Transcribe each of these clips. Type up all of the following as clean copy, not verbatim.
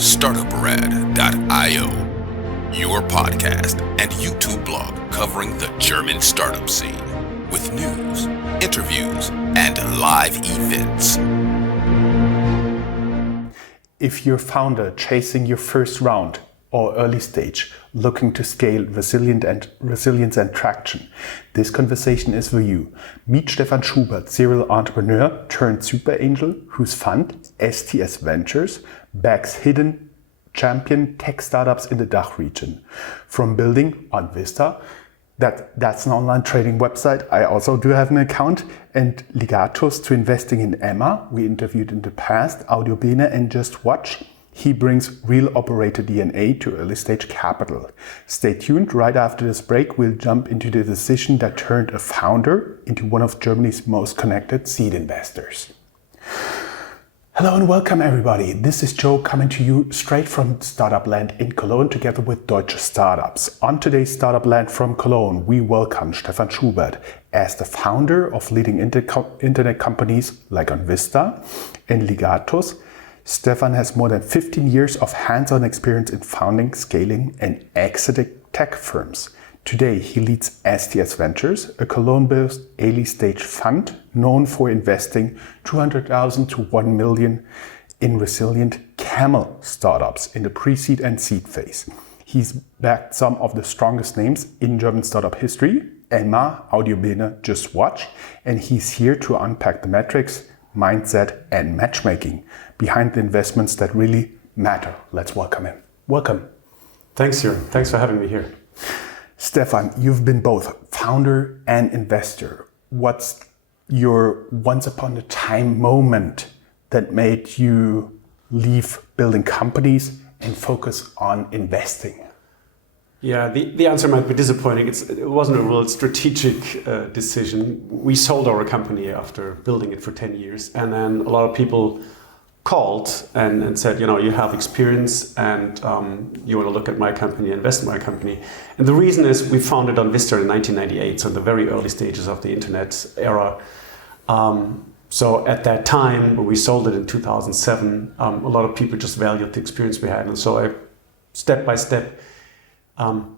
Startuprad.io, your podcast and YouTube blog covering the German startup scene with news, interviews, and live events. If you're a founder chasing your first round or early stage, looking to scale resilience and traction, this conversation is for you. Meet Stephan Schubert, serial entrepreneur turned super angel, whose fund, STS Ventures, backs hidden champion tech startups in the DACH region. From building on Vista, that's an online trading website, I also do have an account, and Ligatus, to investing in Emma, we interviewed in the past, Audiobene and Just Watch. He brings real operator DNA to early stage capital. Stay tuned, right after this break we'll jump into the decision that turned a founder into one of Germany's most connected seed investors. Hello and welcome everybody. This is Joe coming to you straight from Startup Land in Cologne together with Deutsche Startups. On today's Startup Land from Cologne, we welcome Stephan Schubert as the founder of leading internet companies like OnVista and Ligatus. Stephan has more than 15 years of hands-on experience in founding, scaling and exiting tech firms. Today, he leads STS Ventures, a Cologne-based early-stage fund known for investing 200,000 to 1 million in resilient camel startups in the pre-seed and seed phase. He's backed some of the strongest names in German startup history, Emma, Audiobene, Just Watch, and he's here to unpack the metrics, mindset and matchmaking behind the investments that really matter. Let's welcome him. Welcome. Thanks, Jörn. Thanks for having me here. Stephan, you've been both founder and investor. What's your once upon a time moment that made you leave building companies and focus on investing? Yeah, the answer might be disappointing. It wasn't a real strategic decision. We sold our company after building it for 10 years. And then a lot of people called and said, you have experience and you want to look at my company, invest in my company. And the reason is we founded OnVista in 1998, so in the very early stages of the internet era. So at that time, when we sold it in 2007, a lot of people just valued the experience we had. And so I, step by step,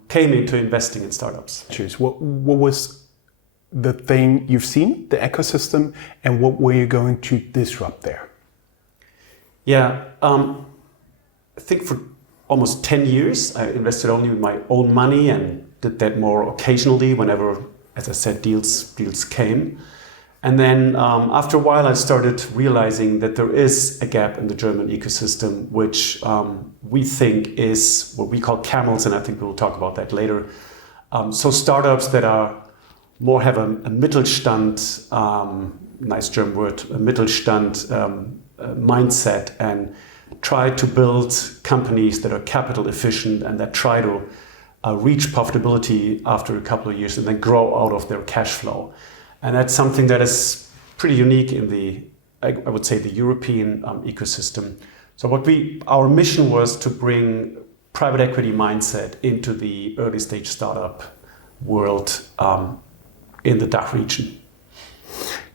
came into investing in startups. What was the thing you've seen, the ecosystem, and what were you going to disrupt there? Yeah, I think for almost 10 years, I invested only with my own money and did that more occasionally whenever, as I said, deals came. And then after a while, I started realizing that there is a gap in the German ecosystem, which we think is what we call camels, and I think we'll talk about that later. So startups that are more have a Mittelstand, nice German word, a Mittelstand mindset, and try to build companies that are capital efficient and that try to reach profitability after a couple of years and then grow out of their cash flow. And that's something that is pretty unique in the, I would say, the European ecosystem. So our mission was to bring private equity mindset into the early stage startup world in the DACH region.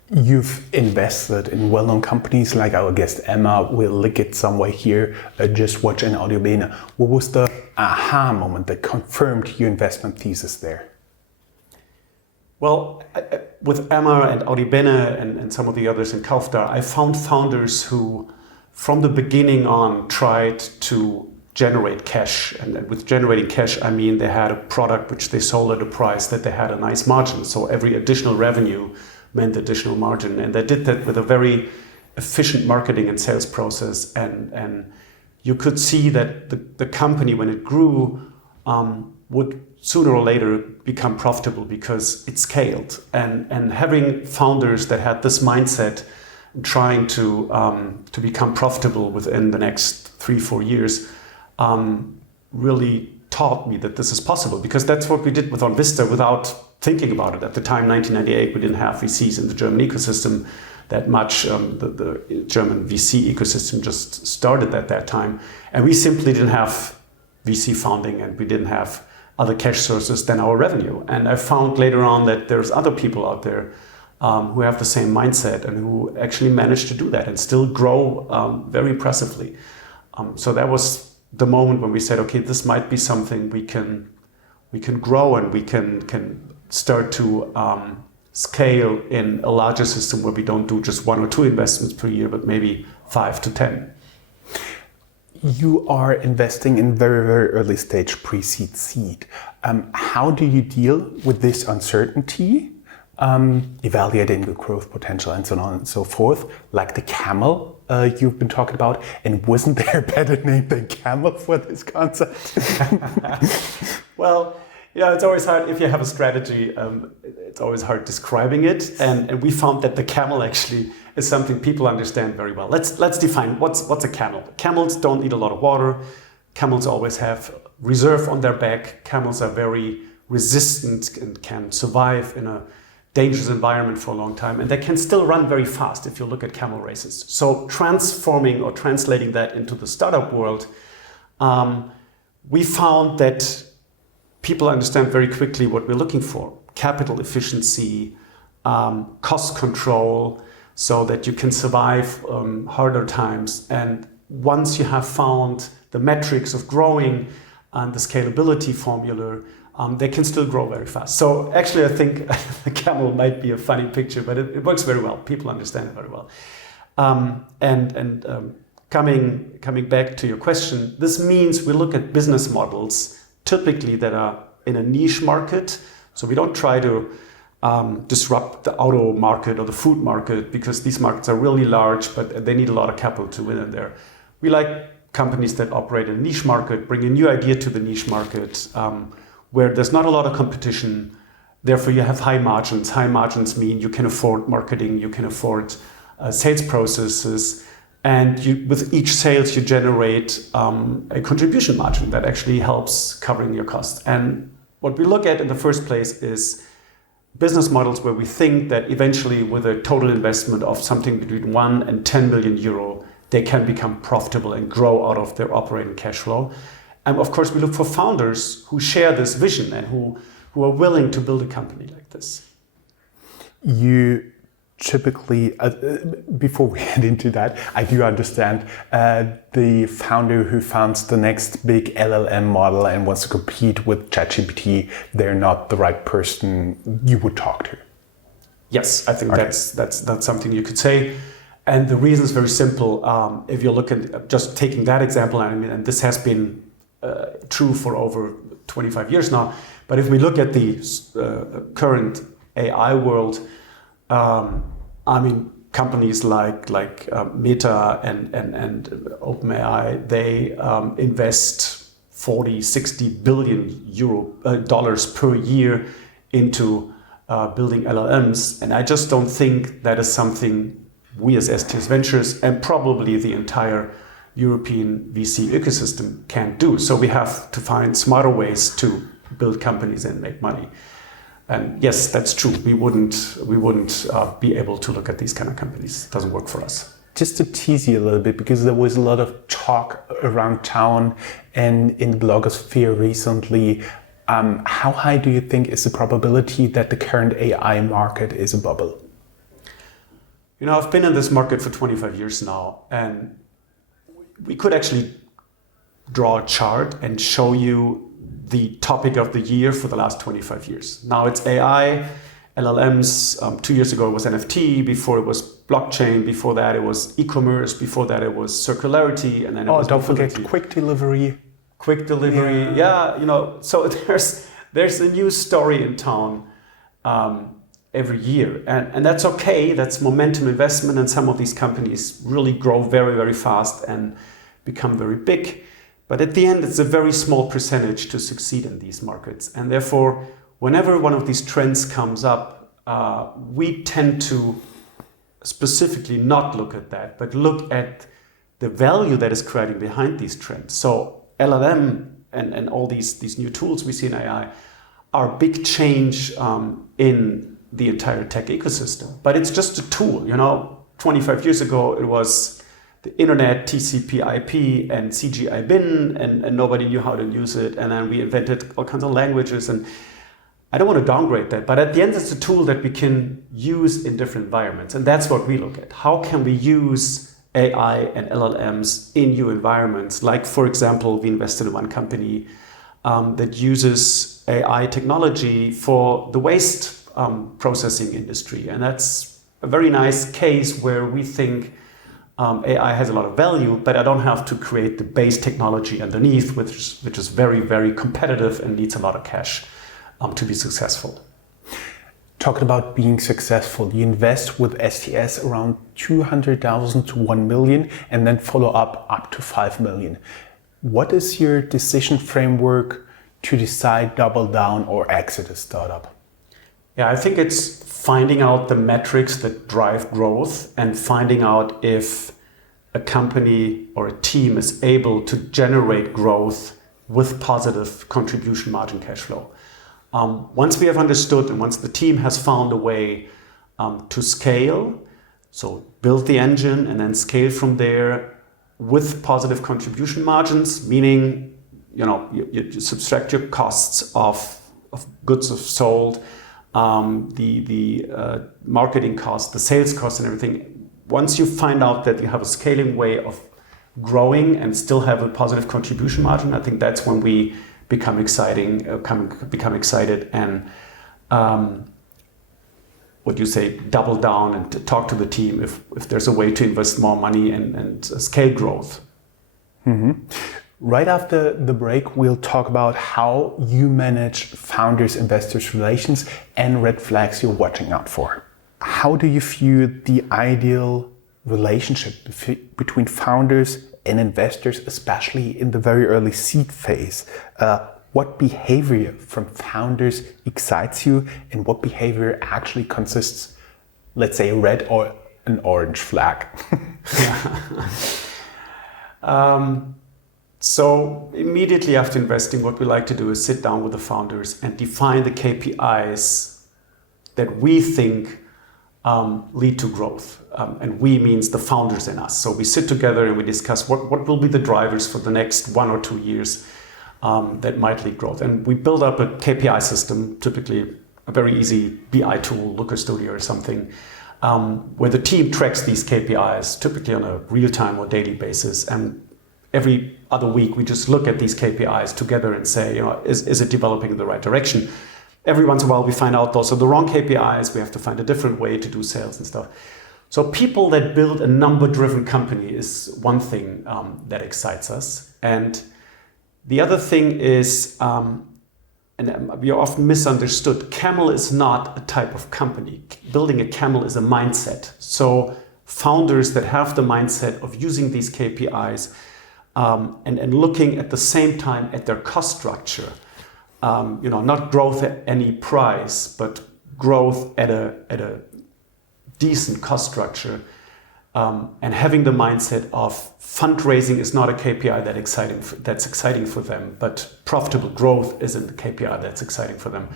You've invested in well-known companies like our guest Emma, we'll link it somewhere here, Just Watch and Audiobene. What was the aha moment that confirmed your investment thesis there? Well, with Emma and Audiobene and some of the others in Kaufda, I found founders who, from the beginning on, tried to generate cash. And with generating cash, I mean they had a product which they sold at a price that they had a nice margin. So every additional revenue meant additional margin. And they did that with a very efficient marketing and sales process. And you could see that the company, when it grew, would sooner or later become profitable because it scaled. And having founders that had this mindset, trying to become profitable within the next 3-4 years, really taught me that this is possible, because that's what we did with OnVista without thinking about it. At the time, 1998, we didn't have VCs in the German ecosystem that much. The German VC ecosystem just started at that time. And we simply didn't have VC funding, and we didn't have other cash sources than our revenue. And I found later on that there's other people out there who have the same mindset and who actually managed to do that and still grow very impressively. So that was the moment when we said, okay, this might be something we can grow, and we can start to scale in a larger system where we don't do just 1 or 2 investments per year, but maybe 5 to 10. You are investing in very, very early stage pre-seed seed. How do you deal with this uncertainty, evaluating the growth potential and so on and so forth, like the camel you've been talking about? And wasn't there a better name than camel for this concept? Well, it's always hard if you have a strategy. It's always hard describing it, and we found that the camel actually is something people understand very well. Let's define what's a camel. Camels don't eat a lot of water. Camels always have reserve on their back. Camels are very resistant and can survive in a dangerous environment for a long time, and they can still run very fast if you look at camel races. So transforming or translating that into the startup world, we found that people understand very quickly what we're looking for: capital efficiency, cost control, so that you can survive harder times. And once you have found the metrics of growing and the scalability formula, they can still grow very fast. So actually, I think the camel might be a funny picture, but it works very well. People understand it very well. Coming back to your question, this means we look at business models typically that are in a niche market. So we don't try to disrupt the auto market or the food market, because these markets are really large, but they need a lot of capital to win in there. We like companies that operate in a niche market, bring a new idea to the niche market, where there's not a lot of competition. Therefore, you have high margins. High margins mean you can afford marketing, you can afford sales processes, and with each sales you generate a contribution margin that actually helps covering your costs. And what we look at in the first place is business models where we think that eventually, with a total investment of something between 1 and 10 million euro, they can become profitable and grow out of their operating cash flow. And of course, we look for founders who share this vision and who are willing to build a company like this. You typically, before we head into that, I do understand the founder who founds the next big LLM model and wants to compete with ChatGPT, they're not the right person you would talk to. Yes, I think that's something you could say. And the reason is very simple. If you look at just taking that example, I mean, and this has been true for over 25 years now, but if we look at the current AI world, I mean, companies like Meta and OpenAI, they invest 40-60 billion dollars per year into building LLMs, and I just don't think that is something we as STS Ventures and probably the entire European VC ecosystem can do. So we have to find smarter ways to build companies and make money. And yes, that's true. We wouldn't be able to look at these kind of companies. It doesn't work for us. Just to tease you a little bit, because there was a lot of talk around town and in the blogosphere recently, how high do you think is the probability that the current AI market is a bubble? I've been in this market for 25 years now, and we could actually draw a chart and show you the topic of the year for the last 25 years. Now it's AI, LLMs. 2 years ago it was NFT. Before it was blockchain. Before that it was e-commerce. Before that it was circularity. And then it was don't forget quick delivery. Quick delivery. Yeah, so there's a new story in town every year. And that's okay. That's momentum investment. And some of these companies really grow very, very fast and become very big. But at the end, it's a very small percentage to succeed in these markets. And therefore, whenever one of these trends comes up, we tend to specifically not look at that, but look at the value that is creating behind these trends. So LLM and all these new tools we see in AI are a big change in the entire tech ecosystem. But it's just a tool. 25 years ago, it was the internet, TCP IP and CGI bin, and nobody knew how to use it. And then we invented all kinds of languages. And I don't want to downgrade that, but at the end, it's a tool that we can use in different environments. And that's what we look at. How can we use AI and LLMs in your environments. Like, for example, we invested in one company that uses AI technology for the waste processing industry. And that's a very nice case where we think AI has a lot of value, but I don't have to create the base technology underneath, which is very, very competitive and needs a lot of cash to be successful. Talking about being successful, you invest with STS around 200,000 to 1 million and then follow up to 5 million. What is your decision framework to decide double down or exit a startup? Yeah, I think it's finding out the metrics that drive growth and finding out if a company or a team is able to generate growth with positive contribution margin cash flow. Once we have understood and once the team has found a way to scale, so build the engine and then scale from there with positive contribution margins, meaning you subtract your costs of goods sold, the marketing costs, the sales costs and everything. Once you find out that you have a scaling way of growing and still have a positive contribution margin, I think that's when we become excited and double down and talk to the team if there's a way to invest more money and scale growth. Mm-hmm. Right after the break, we'll talk about how you manage founders, investors relations and red flags you're watching out for. How do you view the ideal relationship between founders and investors, especially in the very early seed phase? What behavior from founders excites you and what behavior actually consists, let's say, a red or an orange flag? So immediately after investing, what we like to do is sit down with the founders and define the KPIs that we think lead to growth. And we means the founders and us. So we sit together and we discuss what will be the drivers for the next 1 or 2 years that might lead growth. And we build up a KPI system, typically a very easy BI tool, Looker Studio or something, where the team tracks these KPIs, typically on a real-time or daily basis. And every other week, we just look at these KPIs together and say, is it developing in the right direction? Every once in a while, we find out those are the wrong KPIs. We have to find a different way to do sales and stuff. So people that build a number-driven company is one thing that excites us. And the other thing is, and we are often misunderstood, Camel is not a type of company. Building a camel is a mindset. So founders that have the mindset of using these KPIs and looking at the same time at their cost structure, not growth at any price, but growth at a decent cost structure, and having the mindset of fundraising is not a KPI that's exciting for them, but profitable growth isn't the KPI that's exciting for them.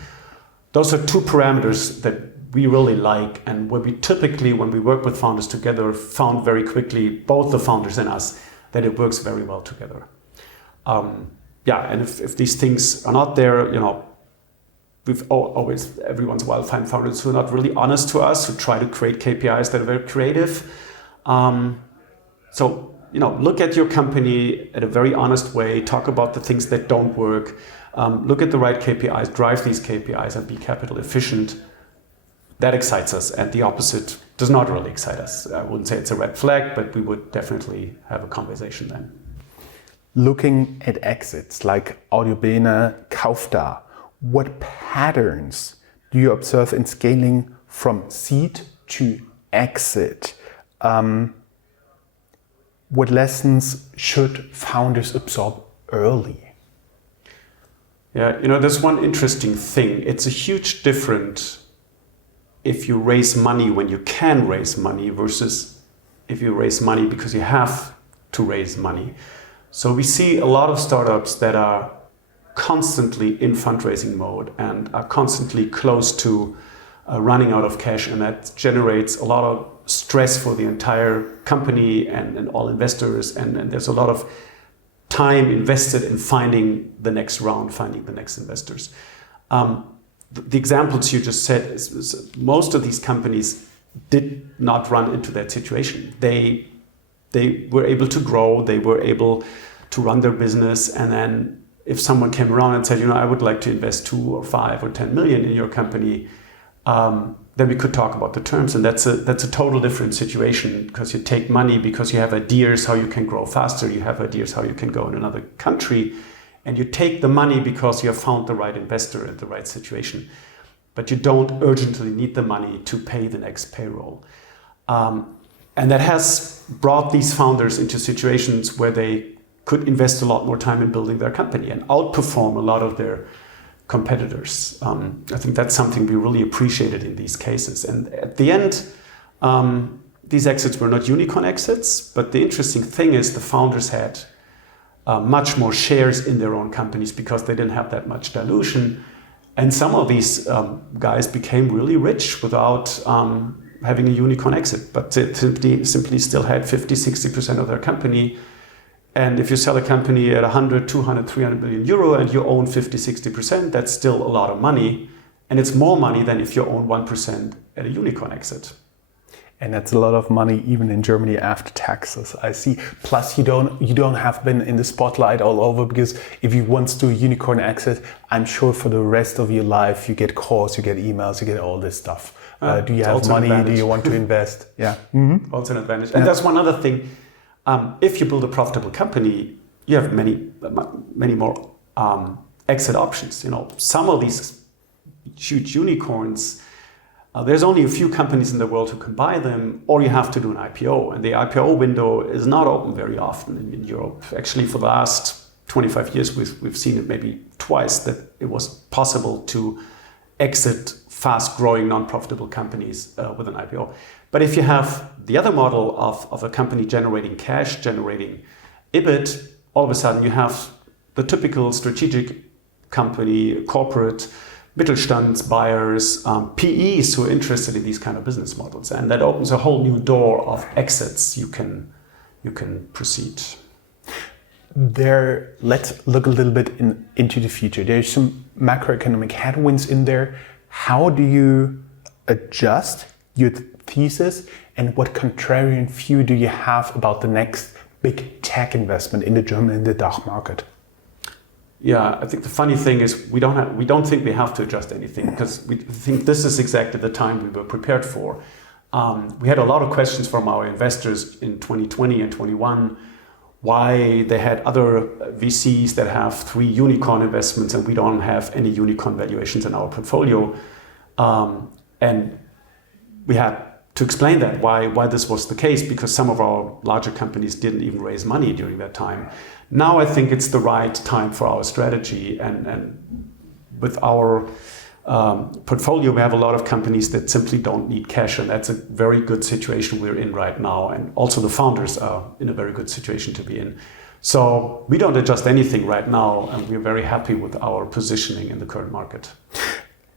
Those are two parameters that we really like, and where we typically, when we work with founders together, found very quickly, both the founders and us, that it works very well together. And if these things are not there, we've always, every once in a while, find founders who are not really honest to us, who try to create KPIs that are very creative. Look at your company at a very honest way, talk about the things that don't work, look at the right KPIs, drive these KPIs and be capital efficient. That excites us, and the opposite does not really excite us. I wouldn't say it's a red flag, but we would definitely have a conversation then. Looking at exits like Audiobene, Kaufda, what patterns do you observe in scaling from seed to exit? What lessons should founders absorb early? Yeah, there's one interesting thing. It's a huge difference if you raise money when you can raise money versus if you raise money because you have to raise money. So we see a lot of startups that are constantly in fundraising mode and are constantly close to running out of cash, and that generates a lot of stress for the entire company and all investors, and there's a lot of time invested in finding the next round, finding the next investors. The examples you just said, is most of these companies did not run into that situation. They they were able to grow, they were able to run their business, and then if someone came around and said, I would like to invest 2 or 5 or 10 million in your company, then we could talk about the terms. And that's a total different situation, because you take money because you have ideas how you can grow faster, you have ideas how you can go in another country, and you take the money because you have found the right investor at the right situation. But you don't urgently need the money to pay the next payroll. And that has brought these founders into situations where they could invest a lot more time in building their company and outperform a lot of their competitors. I think that's something we really appreciated in these cases. And at the end, these exits were not unicorn exits, but the interesting thing is the founders had much more shares in their own companies because they didn't have that much dilution. And some of these guys became really rich without having a unicorn exit, but they simply still had 50-60% of their company. And if you sell a company at 100, 200, 300 million euro and you own 50-60%, that's still a lot of money. And it's more money than if you own 1% at a unicorn exit. And that's a lot of money even in Germany after taxes, I see. Plus you don't have been in the spotlight all over, because if you once do a unicorn exit, I'm sure for the rest of your life you get calls, you get emails, you get all this stuff. Do you have money? Do you want to invest? Yeah. Mm-hmm. Also an advantage. And that's one other thing. If you build a profitable company, you have many more exit options. Some of these huge unicorns, there's only a few companies in the world who can buy them, or you have to do an IPO. And the IPO window is not open very often in Europe. Actually, for the last 25 years, we've seen it maybe twice that it was possible to exit fast-growing, non-profitable companies with an IPO. But if you have the other model of a company generating cash, generating EBIT, all of a sudden you have the typical strategic company, corporate, Mittelstand buyers, PEs who are interested in these kind of business models. And that opens a whole new door of exits you can proceed. Let's look a little bit into the future. There's some macroeconomic headwinds in there. How do you adjust your thesis, and what contrarian view do you have about the next big tech investment in the German and the DACH market? Yeah, I think the funny thing is we don't think we have to adjust anything, because we think this is exactly the time we were prepared for. We had a lot of questions from our investors in 2020 and 21, why they had other VCs that have 3 unicorn investments and we don't have any unicorn valuations in our portfolio. And we had to explain that, why this was the case, because some of our larger companies didn't even raise money during that time. Now I think it's the right time for our strategy, and with our portfolio, we have a lot of companies that simply don't need cash, and that's a very good situation we're in right now. And also the founders are in a very good situation to be in. So we don't adjust anything right now, and we're very happy with our positioning in the current market.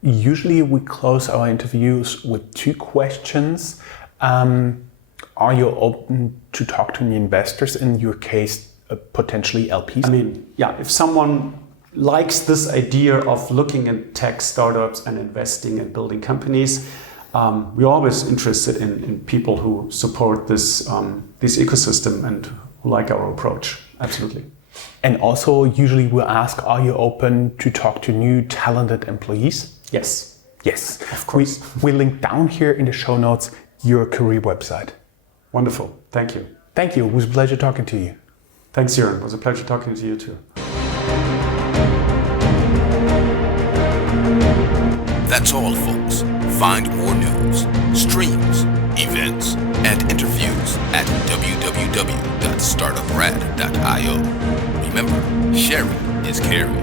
Usually we close our interviews with 2 questions. Are you open to talk to the investors, in your case, potentially LPs? I mean, yeah, if someone likes this idea of looking at tech startups and investing and building companies, we're always interested in people who support this ecosystem and who like our approach. Absolutely. And also, usually we'll ask, are you open to talk to new talented employees? Yes. Yes. Of course. We link down here in the show notes your career website. Wonderful. Thank you. Thank you. It was a pleasure talking to you. Thanks, Jörn. It was a pleasure talking to you too. That's all, folks. Find more news, streams, events, and interviews at www.Startuprad.io. Remember, sharing is caring.